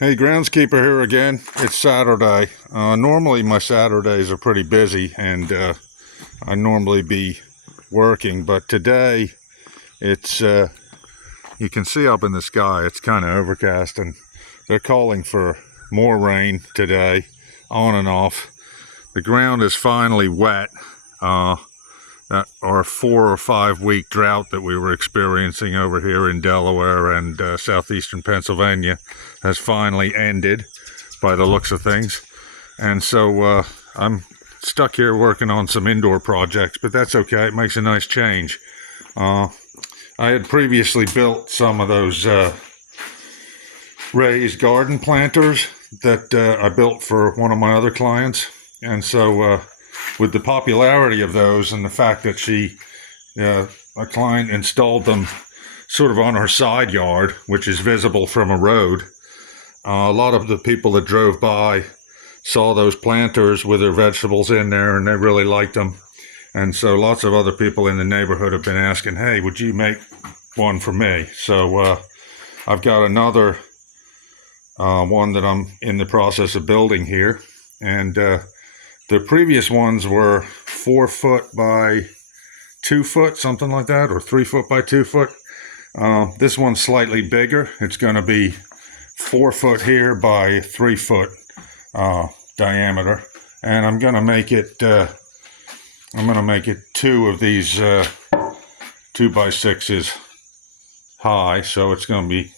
Hey, groundskeeper here again. It's Saturday. Normally my Saturdays are pretty busy and I normally be working, but today it's you can see up in the sky it's kind of overcast and they're calling for more rain today, on and off. The ground is finally wet. That our 4 or 5 week drought that we were experiencing over here in Delaware and southeastern Pennsylvania has finally ended by the looks of things. And so I'm stuck here working on some indoor projects, but that's okay. It makes a nice change. I had previously built some of those raised garden planters that I built for one of my other clients. And so with the popularity of those and the fact that a client installed them sort of on her side yard, which is visible from a road, a lot of the people that drove by saw those planters with their vegetables in there and they really liked them. And so lots of other people in the neighborhood have been asking, hey, would you make one for me? So I've got another one that I'm in the process of building here. And the previous ones were 4 foot by 2 foot, something like that, or 3 foot by 2 foot. This one's slightly bigger. It's going to be 4 foot here by 3 foot diameter, and I'm going to make it. Two of these 2 by 6s high, so it's going to be,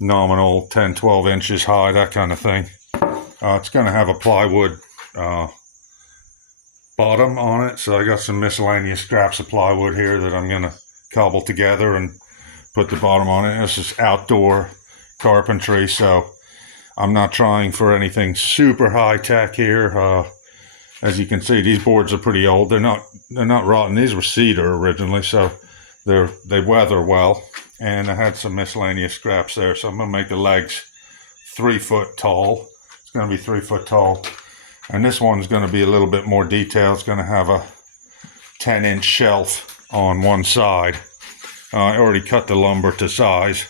nominal 10-12 inches high, that kind of thing. It's going to have a plywood bottom on it, so I got some miscellaneous scraps of plywood here that I'm going to cobble together and put the bottom on it. This is outdoor carpentry, so I'm not trying for anything super high tech here. As you can see, these boards are pretty old. They're not rotten. These were cedar originally, so they weather well. And I had some miscellaneous scraps there, so I'm going to make the legs 3 foot tall. It's going to be 3 foot tall. And this one's going to be a little bit more detailed. It's going to have a 10-inch shelf on one side. I already cut the lumber to size.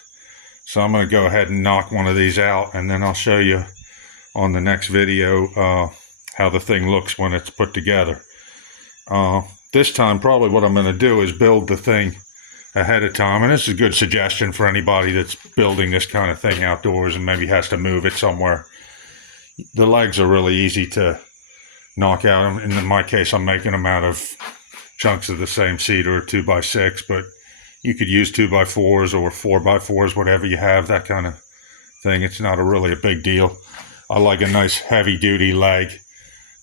So I'm going to go ahead and knock one of these out, and then I'll show you on the next video how the thing looks when it's put together. This time, probably what I'm going to do is build the thing ahead of time. And this is a good suggestion for anybody that's building this kind of thing outdoors and maybe has to move it somewhere. The legs are really easy to knock out. In my case, I'm making them out of chunks of the same cedar, 2 by 6, but you could use 2 by 4s or 4 by 4s, whatever you have, that kind of thing. It's not really a big deal. I like a nice heavy duty leg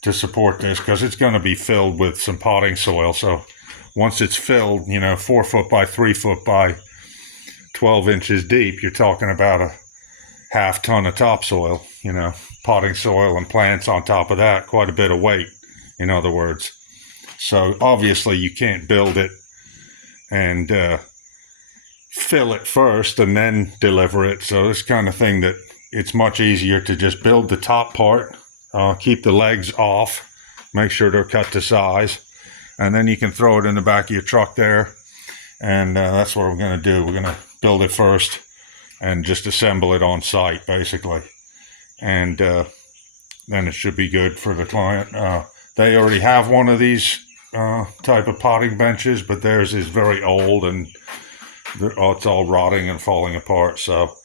to support this because it's going to be filled with some potting soil. So once it's filled, 4 foot by 3 foot by 12 inches deep, you're talking about a half ton of topsoil, potting soil and plants on top of that, quite a bit of weight, in other words. So obviously you can't build it and fill it first and then deliver it. So this kind of thing that it's much easier to just build the top part, keep the legs off, make sure they're cut to size, and then you can throw it in the back of your truck there. And that's what we're going to do. We're going to build it first and just assemble it on site, basically. And then it should be good for the client. They already have one of these type of potting benches, but theirs is very old and it's all rotting and falling apart. So,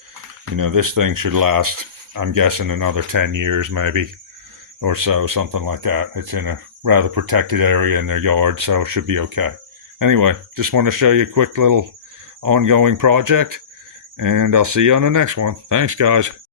this thing should last, I'm guessing, another 10 years maybe or so, something like that. It's in a rather protected area in their yard, so it should be okay. Anyway, just want to show you a quick little ongoing project, and I'll see you on the next one. Thanks, guys.